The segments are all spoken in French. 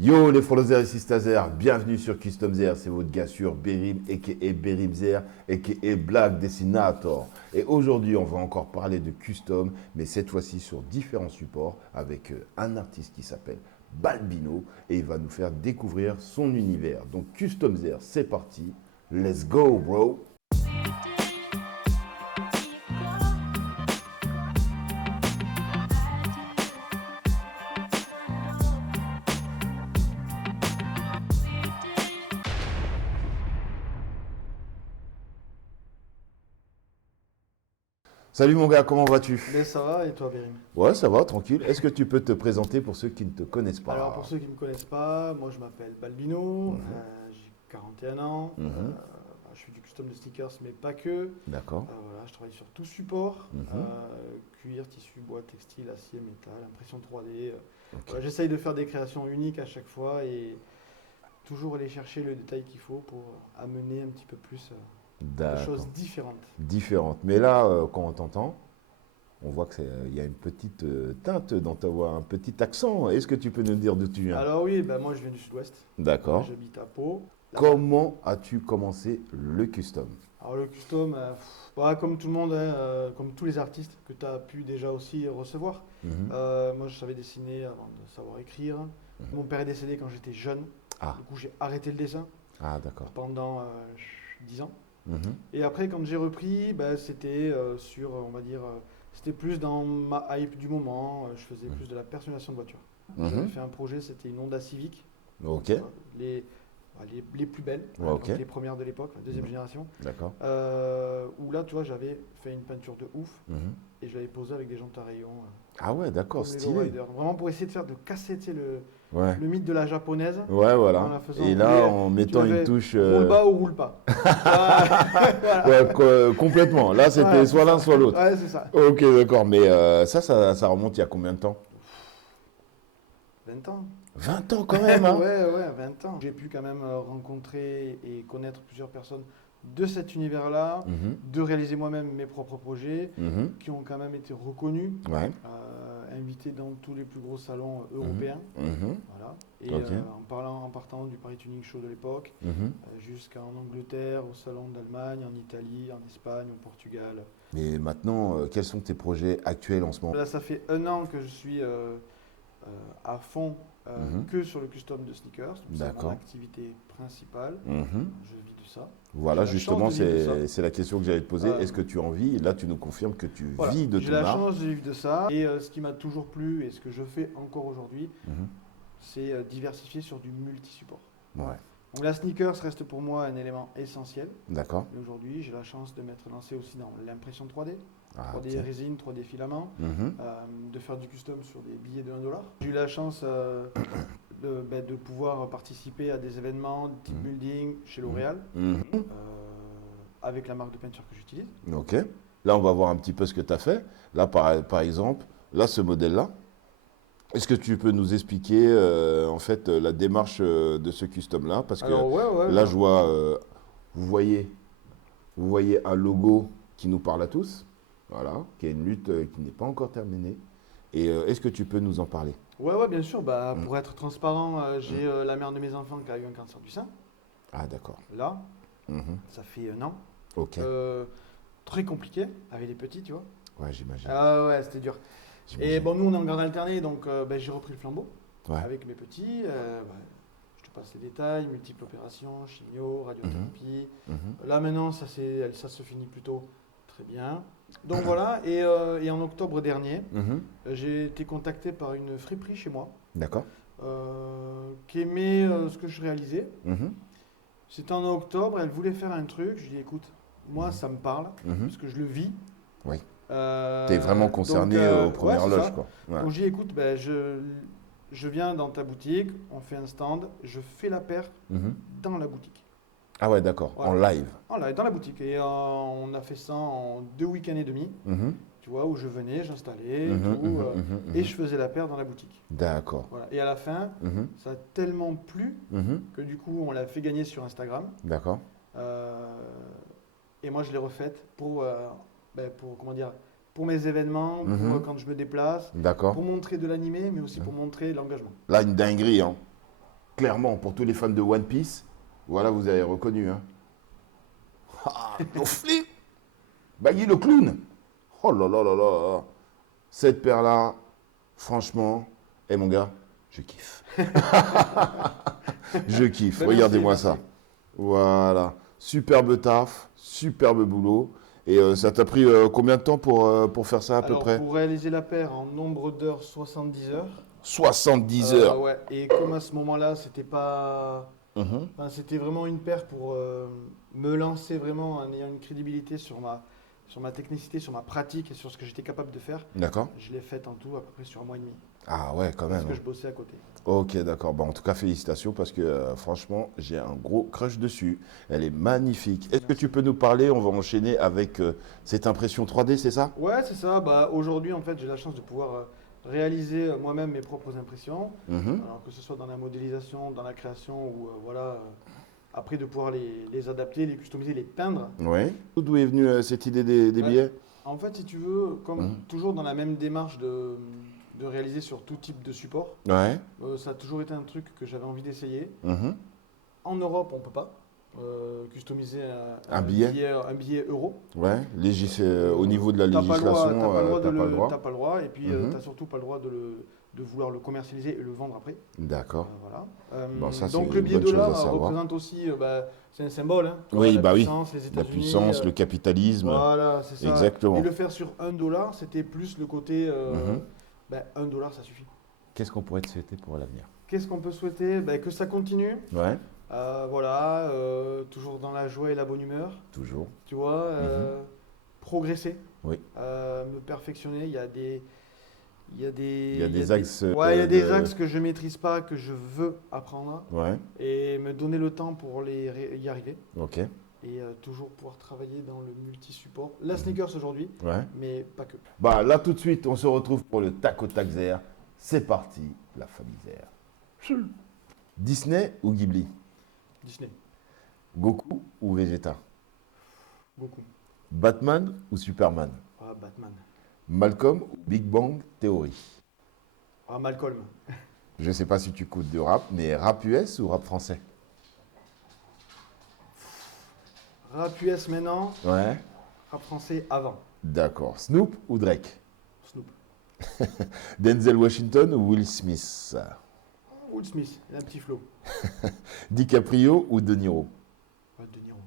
Yo les Frolozers et Sistazers, bienvenue sur Custom Zer, c'est votre gars sûr Berim aka Berim Zer aka Black Dessinator. Et aujourd'hui on va encore parler de custom, mais cette fois-ci sur différents supports avec un artiste qui s'appelle Balbino et il va nous faire découvrir son univers. Donc Custom Zer, c'est parti, let's go bro. Salut mon gars, comment vas-tu? Mais ça va, et toi, Bérim? Ouais, ça va, tranquille. Est-ce que tu peux te présenter pour ceux qui ne te connaissent pas? Alors, pour ceux qui ne me connaissent pas, moi je m'appelle Balbino, j'ai 41 ans, je fais du custom de sneakers, mais pas que. D'accord. Voilà, je travaille sur tout support, cuir, tissu, bois, textile, acier, métal, impression 3D. Voilà, j'essaye de faire des créations uniques à chaque fois et toujours aller chercher le détail qu'il faut pour amener un petit peu plus de D'accord. choses différentes. Différentes. Mais là, quand on t'entend, on voit qu'il y a une petite teinte dans ta voix, un petit accent. Est-ce que tu peux nous dire d'où tu viens? Alors oui, ben moi je viens du sud-ouest, D'accord. j'habite à Pau. Comment as-tu commencé le custom? Alors le custom, comme tout le monde, comme tous les artistes que tu as pu déjà aussi recevoir. Moi je savais dessiner avant de savoir écrire. Mon père est décédé quand j'étais jeune. Ah. Du coup j'ai arrêté le dessin Ah, d'accord. pendant 10 ans. Et après quand j'ai repris, c'était on va dire, c'était plus dans ma hype du moment. Je faisais plus de la personnalisation de voiture. J'avais fait un projet, c'était une Honda Civic. Ok. Les plus belles, Ouais, donc ok. les premières de l'époque, la deuxième génération. D'accord. Où là, tu vois, j'avais fait une peinture de ouf et je l'avais posée avec des jantes à rayons. Ah ouais, d'accord, Comme les stylé. Lowrider. Vraiment pour essayer de casser, tu sais, Ouais. le mythe de la japonaise. Ouais, En voilà. la faisant Et là, rouler, en tu mettant une avais touche. roule bas ou roule pas. Voilà. Ouais, complètement. Là, c'était Ouais, soit c'est l'un, ça. soit l'autre. Ouais, c'est ça. Ok, d'accord. Mais ça remonte il y a combien de temps? 20 ans. 20 ans quand même, hein? Ouais, 20 ans. J'ai pu quand même rencontrer et connaître plusieurs personnes de cet univers-là, de réaliser moi-même mes propres projets, qui ont quand même été reconnus, Ouais. invités dans tous les plus gros salons européens. Voilà. Et Ok. en partant du Paris Tuning Show de l'époque, jusqu'en Angleterre, au salon d'Allemagne, en Italie, en Espagne, au Portugal. Mais maintenant, quels sont tes projets actuels en ce moment? Là, ça fait 1 an que je suis à fond que sur le custom de sneakers. C'est mon D'accord. activité principale. Je vis de ça. Voilà, J'ai la justement, chance de vivre de ça. c'est la question que j'allais te poser. Est-ce que tu en vis? Et là, tu nous confirmes que tu Voilà. vis de J'ai ton la art. chance de vivre de ça. Et ce qui m'a toujours plu et ce que je fais encore aujourd'hui, c'est diversifier sur du multi-support. Ouais. Donc la sneakers reste pour moi un élément essentiel. D'accord. Et aujourd'hui, j'ai la chance de m'être lancé aussi dans l'impression 3D. Ah, 3D ok. résine, 3D filament, de faire du custom sur des billets de 1 $. J'ai eu la chance de pouvoir participer à des événements de team building chez L'Oréal, avec la marque de peinture que j'utilise. Ok. Là, on va voir un petit peu ce que tu as fait. Là, par exemple, là, ce modèle-là. Est-ce que tu peux nous expliquer en fait la démarche de ce custom-là? Parce que Alors, là, je vois, vous voyez un logo qui nous parle à tous, voilà, qui est une lutte qui n'est pas encore terminée. Et est-ce que tu peux nous en parler? Ouais, bien sûr. Pour être transparent, j'ai la mère de mes enfants qui a eu un cancer du sein. Ah, d'accord. Là, ça fait 1 an. Ok. Très compliqué avec les petits, tu vois. Ouais, j'imagine. Ah ouais, c'était dur. Et bon, nous, on est en garde alternée, donc j'ai repris le flambeau avec mes petits. Je te passe les détails, multiples opérations, chimio, radiothérapie. Là, maintenant, ça se finit plutôt très bien. Donc voilà, et en octobre dernier, j'ai été contacté par une friperie chez moi D'accord. qui aimait ce que je réalisais. C'était en octobre, elle voulait faire un truc. Je lui ai dit, écoute, moi, ça me parle, parce que je le vis. Oui. Tu es vraiment concerné aux premières loges, quoi. Ouais. Donc j'ai dit, écoute, je viens dans ta boutique, on fait un stand, je fais la paire dans la boutique. Ah ouais, d'accord. Voilà. En live. Dans la boutique. Et on a fait ça en 2 week-ends et demi, tu vois, où je venais, j'installais, et je faisais la paire dans la boutique. D'accord. Voilà. Et à la fin, ça a tellement plu que du coup, on l'a fait gagner sur Instagram. D'accord. Et moi, je l'ai refaite pour comment dire, pour mes événements, pour quand je me déplace, D'accord. pour montrer de l'animé, mais aussi pour montrer l'engagement. Là, une dinguerie, hein. clairement, pour tous les fans de One Piece, voilà, vous avez reconnu. Hein. Ah, Doflamingo. Baggy le clown. Oh là là là là. Cette paire-là, franchement, mon gars, je kiffe. Je kiffe. Ben, Regardez-moi merci. ça. Voilà. Superbe taf, superbe boulot. Et ça t'a pris combien de temps pour faire ça à peu Alors, près? pour réaliser la paire en nombre d'heures, 70 heures. 70 heures. Ouais. Et comme à ce moment-là, c'était pas. Mhm. Enfin, c'était vraiment une paire pour me lancer vraiment en ayant une crédibilité sur ma technicité, sur ma pratique et sur ce que j'étais capable de faire. D'accord. Je l'ai faite en tout à peu près sur un mois et demi. Ah ouais, quand même. Parce que je bossais à côté. Ok, d'accord. Bon, en tout cas, félicitations parce que franchement, j'ai un gros crush dessus. Elle est magnifique. Est-ce que tu peux nous parler? On va enchaîner avec cette impression 3D, c'est ça? Ouais, c'est ça. Bah, aujourd'hui, en fait, j'ai la chance de pouvoir réaliser moi-même mes propres impressions. Mhm. Alors que ce soit dans la modélisation, dans la création ou après de pouvoir les adapter, les customiser, les peindre. Oui. D'où est venue cette idée des Ouais. billets? En fait, si tu veux, comme Mhm. toujours dans la même démarche de réaliser sur tout type de support, Ouais. ça a toujours été un truc que j'avais envie d'essayer. Mhm. En Europe, on peut pas customiser Un billet un billet euro. Ouais. Au niveau de la T'as pas le droit, législation, t'as pas le droit t'as de pas le le- droit. t'as pas le droit. Et puis, Mhm. t'as surtout pas le droit de vouloir le commercialiser et le vendre après. D'accord. Voilà. Bon, ça, c'est Donc une le billet bonne chose dollar à savoir. représente aussi, c'est un symbole. Hein. Oui, La bah oui. puissance, les La États-Unis, puissance, le capitalisme. Voilà, c'est ça. Exactement. Et le faire sur $1, c'était plus le côté, Mhm. $1, ça suffit. Qu'est-ce qu'on pourrait te souhaiter pour l'avenir? Qu'est-ce qu'on peut souhaiter? Que ça continue. Ouais. Voilà, toujours dans la joie et la bonne humeur. Toujours. Tu vois, progresser. Oui. Me perfectionner. Il y a des axes. Ouais, il y a des axes que je maîtrise pas, que je veux apprendre Ouais. et me donner le temps pour y arriver. Ok. Et toujours pouvoir travailler dans le multi-support. La sneakers aujourd'hui, Ouais. mais pas que. Bah là tout de suite, on se retrouve pour le tac au tac Zer. C'est parti, la famille Zer. Disney ou Ghibli? Disney, Goku ou Vegeta? beaucoup. Batman ou Superman? Ah, Batman. Malcolm ou Big Bang Theory? Ah, Malcolm. Je sais pas si tu écoutes de rap, mais rap US ou rap français? Rap US maintenant, Ouais. rap français avant. D'accord. Snoop ou Drake? Snoop. Denzel Washington ou Will Smith? Will Smith, il a un petit flow. DiCaprio ou De Niro? De Niro.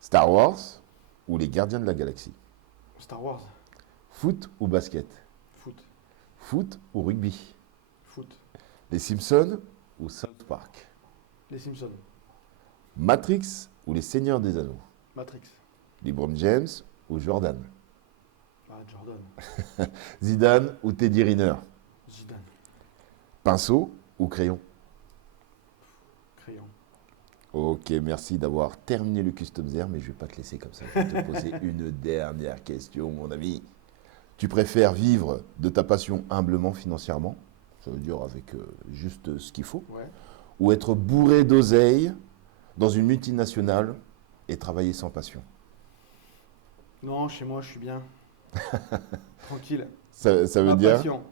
Star Wars ou les Gardiens de la Galaxie? Star Wars. Foot ou basket? Foot. Foot ou rugby? Foot. Les Simpsons ou South Park? Les Simpsons. Matrix ou les Seigneurs des Anneaux? Matrix. LeBron James ou Jordan? Ah, Jordan. Zidane ou Teddy Riner? Zidane. Pinceau ou crayon? Crayon. Ok, merci d'avoir terminé le Custom Zer, mais je ne vais pas te laisser comme ça. Je vais te poser une dernière question, mon ami. Tu préfères vivre de ta passion humblement financièrement, ça veut dire avec juste ce qu'il faut, Ouais. ou être bourré d'oseille dans une multinationale et travailler sans passion? Non, chez moi, je suis bien. Tranquille. Ça veut Ma dire... passion.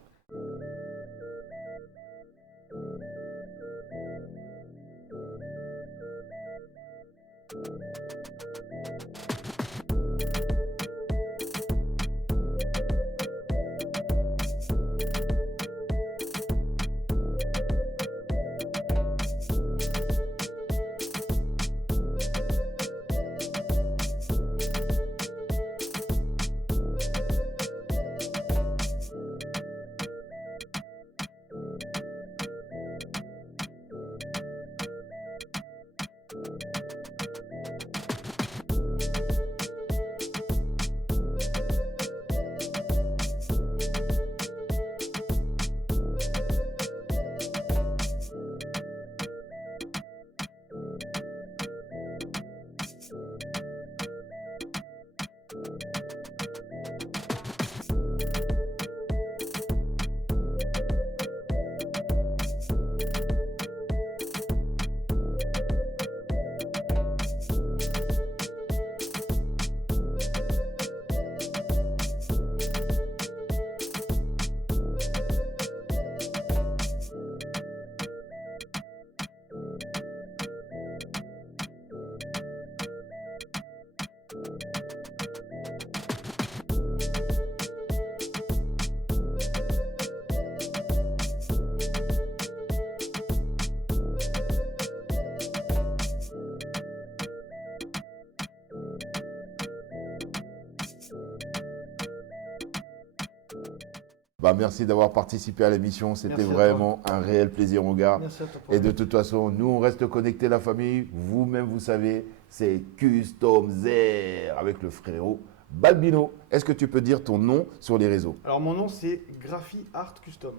Merci d'avoir participé à l'émission. C'était vraiment un réel plaisir, mon gars. Merci à toi. Et de toute façon, nous, on reste connectés, la famille. Vous-même, vous savez, c'est Custom Air avec le frérot Balbino. Est-ce que tu peux dire ton nom sur les réseaux? Alors, mon nom, c'est Graphie Art Custom.